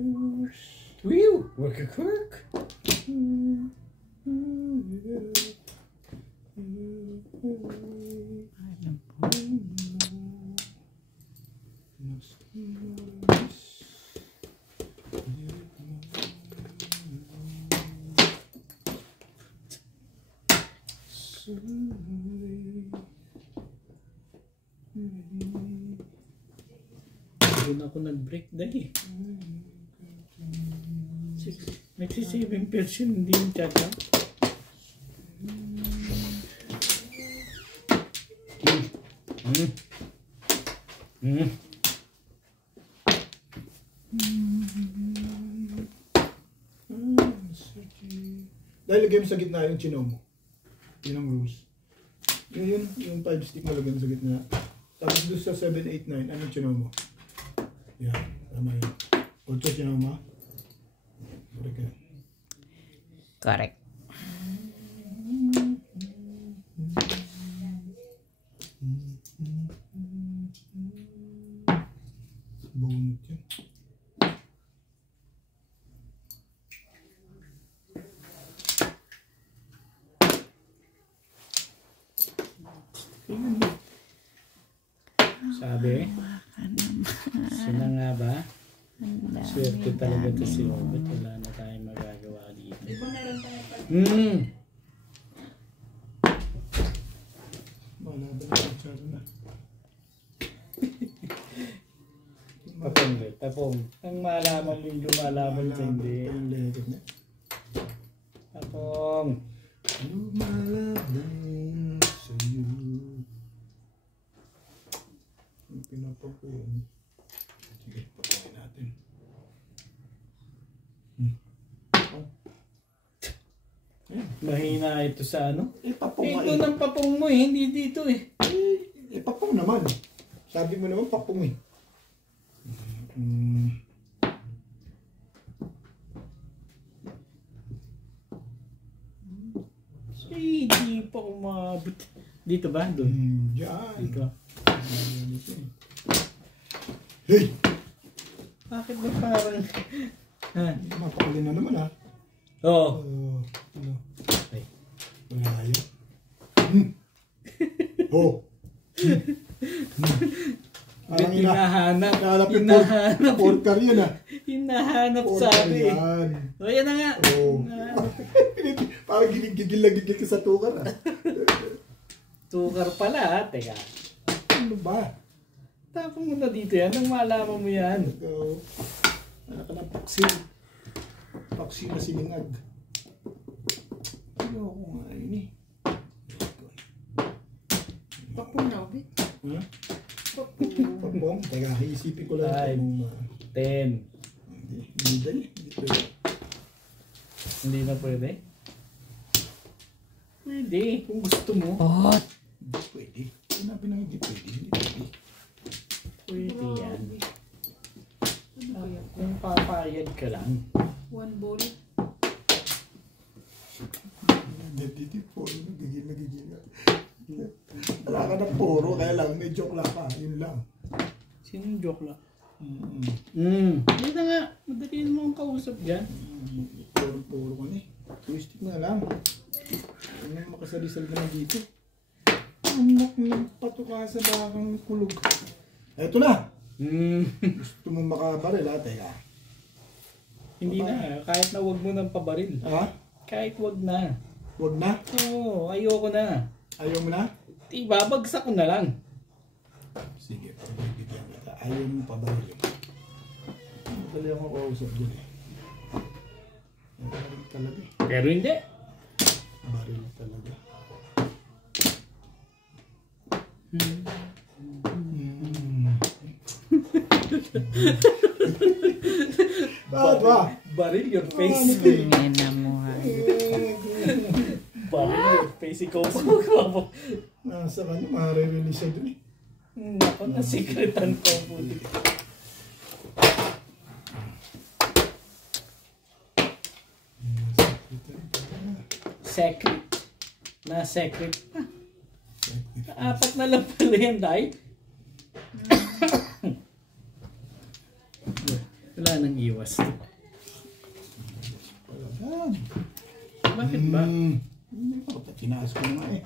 Whew! Work. Alam po. Doon ako nag-break dahil. Nagsisaving person, hindi yung tiyata. Dahil lagay mo sa gitna yung chino mo. Yun ang rules. Yung 5 stick mo lagay mo sa gitna. Tapos doon sa 7, 8, 9, anong chino mo? Yan, tama yan. 8 chino mo. Correct yan. Correct. Bunot yan. Sabi, sino nga ba? Ang dami, Swerte talaga to si dami. Robert. Wala na tayong magagawa dito. Di ba meron tayo pag Wala ba na yung charo na? Tapong. Ang malaman mo yung lumalaman sa hindi. Yung legit na. Tapong. Lumalaban sa'yo. Yung pinapag ko yun. Sige, papakin natin. Mahina ito sa ano? Papong Eh, nga ito ng papong mo eh. Hindi dito eh. papong naman. Sabi mo naman papong eh. Hindi pa umabot. Dito ba? Doon. Diyan. Dito. Hey! Bakit ba parang... ha? Mapakuli na naman ha. Oo. Ano? Ay. Wala yun. Oh! Parang Hinahanap. hinahanap yung Hinahanap. porter yun ha. Hinahanap Porter sabi. yan. O yan na nga. Oh. Parang gigil na gigil ka sa tukar ha. Tukar pala ha. Teka. Ano ba? Tapong mo na dito yan. Nang malaman mo yan. So, anak ka ng paksin. Paksin na siningag. Ano ako nga yun eh. papong na ulit. Ha? Papong? Teka, iisipin ko lang. Ay. Kung, 10. hindi dali. Hindi pwede. Hindi na pwede? Pwede. Kung gusto mo. Pot. Hindi pwede. Sinabi na hindi pwede. Hindi pwede. Pwede yan. Ano kaya? Kung papayad ka lang. One ball. Hindi puro. Nagigil na gigil ka. Wala ka ng puro. Kaya lang may joke lang pa. Yun lang. Sinong joke lang? Hindi na nga. Madaliin mo ang kausap dyan. Puro ka na eh. Twistic na lang. Ano makasalisal ka na dito? Anak ng patuka sa bakang kulog. Eto na! Gusto mong makabaril ha? Teka. Hindi na. Kahit na wag mo nang pabaril. Ha? Kahit wag na. Huwag na? Oo, ayoko na. Ayaw mo na? Ibabagsak ko na lang. Sige, pagbibigyan kita. Ayaw mo pabaril. Madali ako kausap dyan eh. Baril talaga eh. Pero hindi. Baril talaga. Bakit ba? Baril your face. Ngayon na mo ha. Baril your face. Ikaw pa magpapag. Nasa kanya, marirelease siya dun eh. Naku, nasikretan ko po. Secret. Na-secret pa. Apat na lang pala yan, Day. Wala nang iwas. Yan. Bakit ba? Hindi pa, tinaas ko na eh.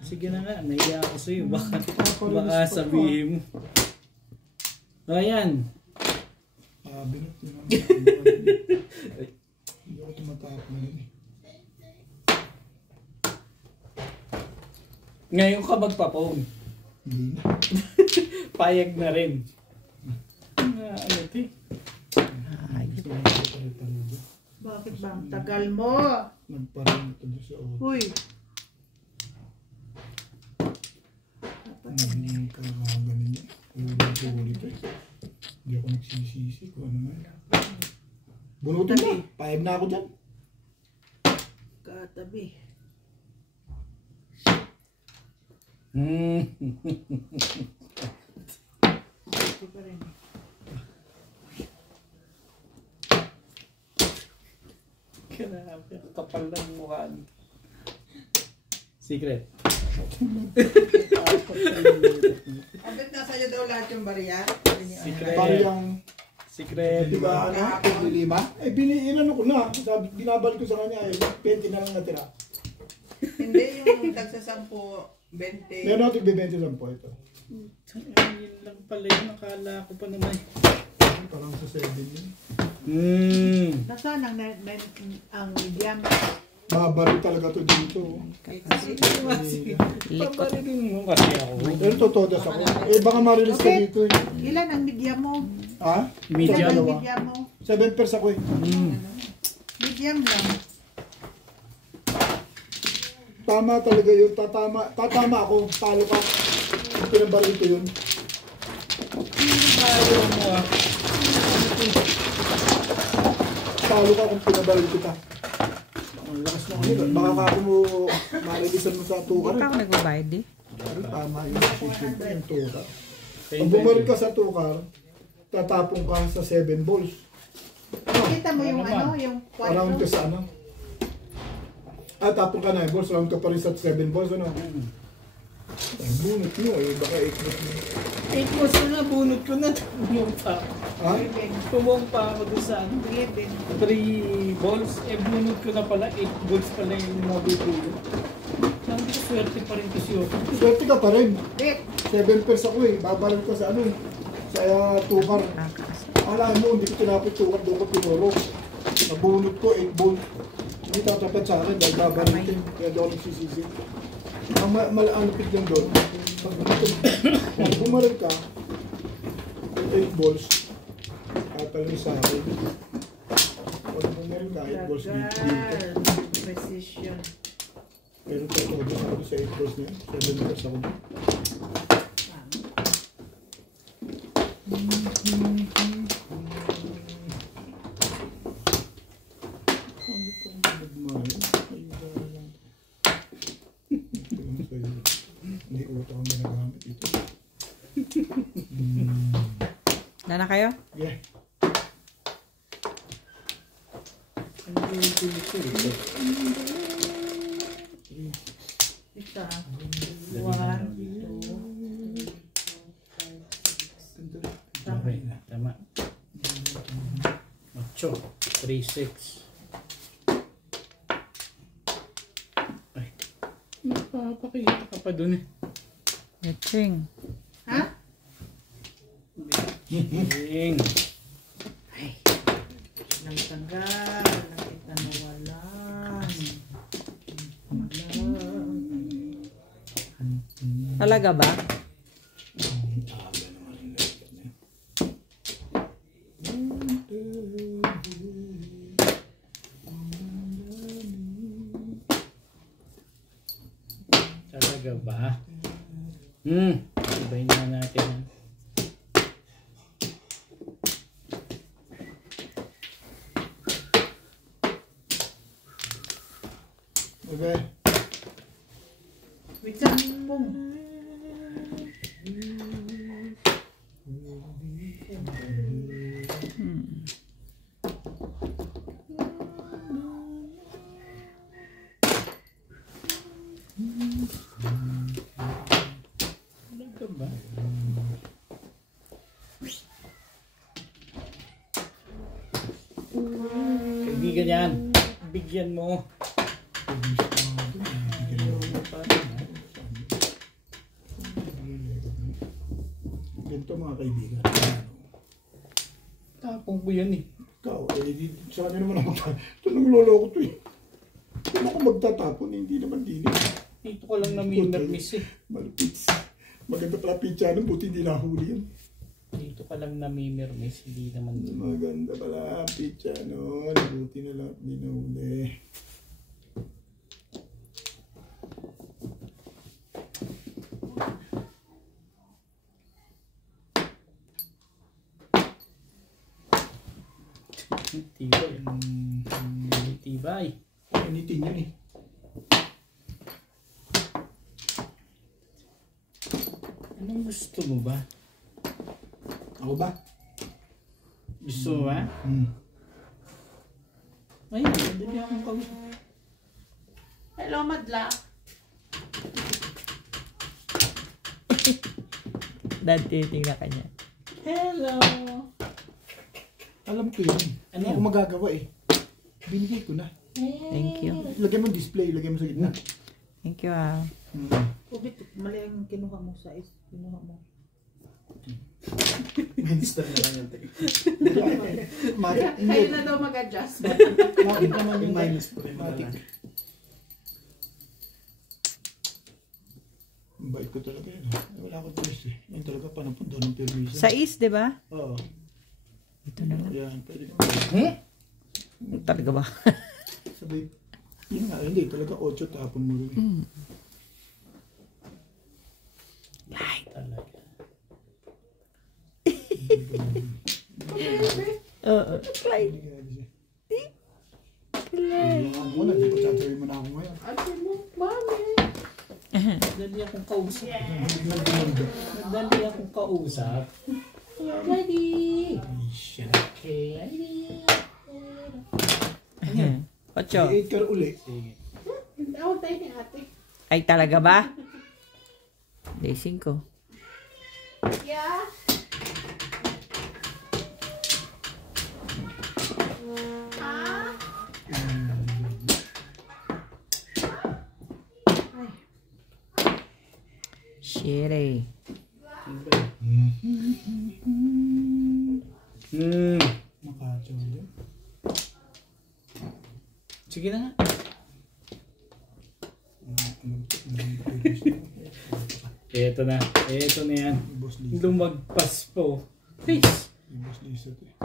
Sige na nga, nahiya ako sa'yo. Baka sabihin mo. O, ayan. Binot yun. Hindi ako tumatapos na yun eh. Ngayon ka magpa-phone. Hindi na. Payag na rin. Ano ito eh? Bakit ba? Ang tagal mo. Nagparang ito doon sa oras. Uy. Kailangan niya. Ulit eh. Hindi ako nagsisisi kung ano nga. Bunutin na. Payag na ako dyan. Katabi. Ito pa rin. Grabe, kapal ng mukha. Secret. Abit na sa'yo daw lahat yung barya. Secret. Parang Secret. diba ano? 25? Eh, inano ko na. Sabi, binabalik ko sa kanya eh. 20 na lang natira. Hindi yung tagsasampu, 20. Meron ako tig-20 lang po ito. Yun lang pala yun. Nakala ko pa naman. Parang sa 7 yun. Nasaan ang medium? Babaril talaga to dito. Pabarilin mo kasi ako. Pero totodas ako. Eh, baka ma-release ka dito eh. Ilan ang medium mo? Ha? Medium. Ilan ang medium mo? 7 pairs ako eh. Medium lang. Tama talaga yun. Tatama ako. Talo ka. Kung pinabaril ko yun. Ayaw mo ah. Talo ka kung pinabaril kita. Ang lakas na kanila. Baka ako mo ma-releasean mo sa tukar. Hindi pa ako nagbabayad eh. Tama yung decision ko yung tukar. Pag bumaril ka sa tukar, tatapong ka sa 7 balls. Kita mo yung ano, yung Around ka sa ano? Tapong ka na yung balls. Around ka pa rin sa 7 balls. Ano? Ay, bunot mo eh. Baka 8 balls mo. 8 months ko na, bunot ko na. Tumong pa ako. Ha? Tumong pa ako doon sa 3 balls. Eh, bunot ko na pala. 8 balls pala yung mabibili. Sabi ko, swerte pa rin kasi ako. Swerte ka pa rin. 7 pairs ako eh. Babaril ka sa ano eh. Sa tukar. Alam mo, hindi ko tinapit tukar. Doon ko pinuro. Nabunot ko 8 balls. Hindi tatapat sa akin dahil babaritin. Kaya doon nagsisisi. Ang malapit lang doon. Pag bumaril ka, 8 balls. Kapal sa akin. Pag bumaril ka, 8 balls dito. Precision. Pero totoo sabi sa 8 balls niya. 7 balls ako. Hindi uto ang ginagamit ito. Na kayo? Yeah. Ano yung ito? Isa. Okay, tama. 8, 3, 6. Ay, napapakita ka pa dun eh. Etching. Ha? Bing. Nang tagal. Nakita mo walang. Talaga ba? Talaga ba? Ibayin na natin. Okay. Wait lang, pong. Ano ba? Kaibigan yan. Bigyan mo. Ganito mga kaibigan. Tapong ko yan eh. Ikaw, sa kanya naman ako. Ito nang lolo ko to eh. Kung ako magtatapon, hindi naman din eh. Dito ka lang nami-nermis eh. Malupit. Maganda pala pitcha ng buti hindi nahuli yan. Dito ka lang nami-nermis. Hindi naman din. Maganda pala pitcha no. Buti na lang hindi nahuli. Tibay. Tibay. Anything yun eh. Anong gusto mo ba? Ako ba? Gusto mo ba? Ayun, hindi akong kausap. Hello, Madla. Dad, titingnan ka niya. Hello! Alam ko yun. Ano Ako magagawa eh. Binigay ko na. Thank you. Lagyan mo display, lagyan mo sa gitna. Thank you, ah. Ubit, mali ang kinuha mo sa kinuha mo. Minister na lang yung Kayo na daw mag-adjust. Matik naman yung minus po. Matik. Ang bait ko talaga yun. Wala ko choice eh. Yan talaga panapunta ng permission. Sa East, di ba? Oo. Ito na lang. Yan, pwede naman. Talaga ba? Sabi, yun nga, hindi. Talaga 8 tapon mo rin. Talaga. Oo. Clyde. Ano mo na, di ko sasabihin mo na ako ngayon. Ate mo, mami. Madali akong kausap. Biglang gumanda. Madali akong kausap. Daddy. Ocho. 8 car uli. Sige. Tawag tayo ni ate. Ay, talaga ba? Day 5. Yeah. Shitty. Makachaw din. Sige na nga. Eto na. Eto na yan. Boss Lisa. Lumagpas po. Please. Boss Lisa to eh.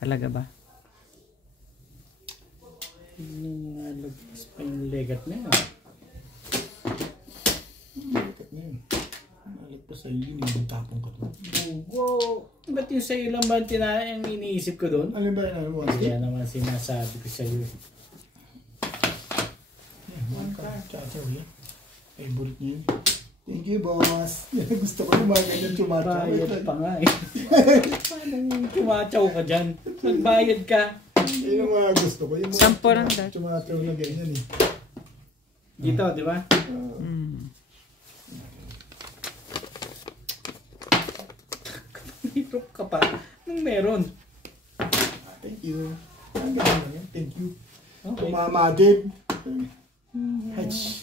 Talaga ba? Lumagpas pa yung legat na yun. Likat na yun. Nalagpas sa iyo, yung tapong ka to. Bugo. Ba't yung sa'yo lang ba ang iniisip ko doon? Ano ba yun? Ano ba? Kaya naman sinasabi ko sa'yo. Chachaw yan. Favorite niya yun. Thank you, boss. Yan, gusto ko yung mga ganyan chumachaw. Bayad pa nga eh. Paano chumachaw ka dyan? Magbayad ka. Yun yung mga gusto ko. Yung mga 10 lang, Dad. chumachaw na ganyan eh. Dito, di ba? Hirap ka pa. Anong meron? Thank you. Ang ganyan lang yan. Thank you. Okay. Tumama din.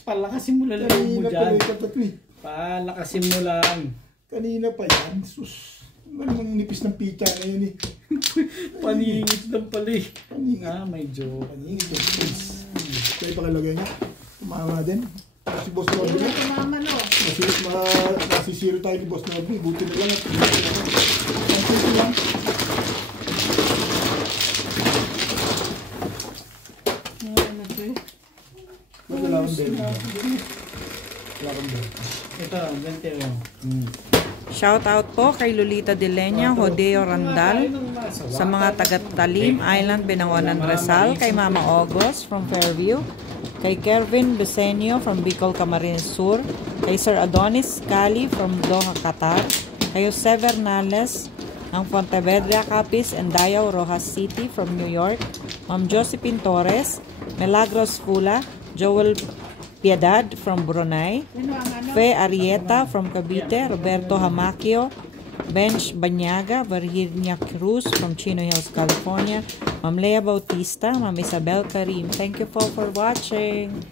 Palakasin mo lang mo Kanina pa dyan. rin katatwi. Palakasin mo lang. Kanina pa yan. Sus. Ang nipis ng pita na yun eh. Paningit lang pala eh. Paningit. Ah, may joke. Paningit yung please. Kaya pakalagay niya. Tumama din. Si Boss Hindi Norby. na tumama, no? Nasisiro tayo ni Boss Norby. Buti na lang at ito lang. Wala akong bell. Wala akong bell. Ito, ganito yun. Shout out po kay Lolita Delenya, Hodeo Randal, sa mga taga Talim Island, Binawanan Rizal, kay Mama August from Fairview, Kay Kervin Besenio from Bicol, Camarines Sur. Kay Sir Adonis Cali from Doha, Qatar. Kay Jose Bernales ng Fontevedra, Capiz, and Dayao, Rojas City from New York. Ma'am Josephine Torres. Milagros Fula. Joel Piedad from Brunei. Fe Arieta from Cavite. Roberto Hamaquio. Bench Banyaga, Virginia Cruz from Chino Hills, California. Ma'am Lea Bautista, Ma'am Isabel Karim. Thank you for watching.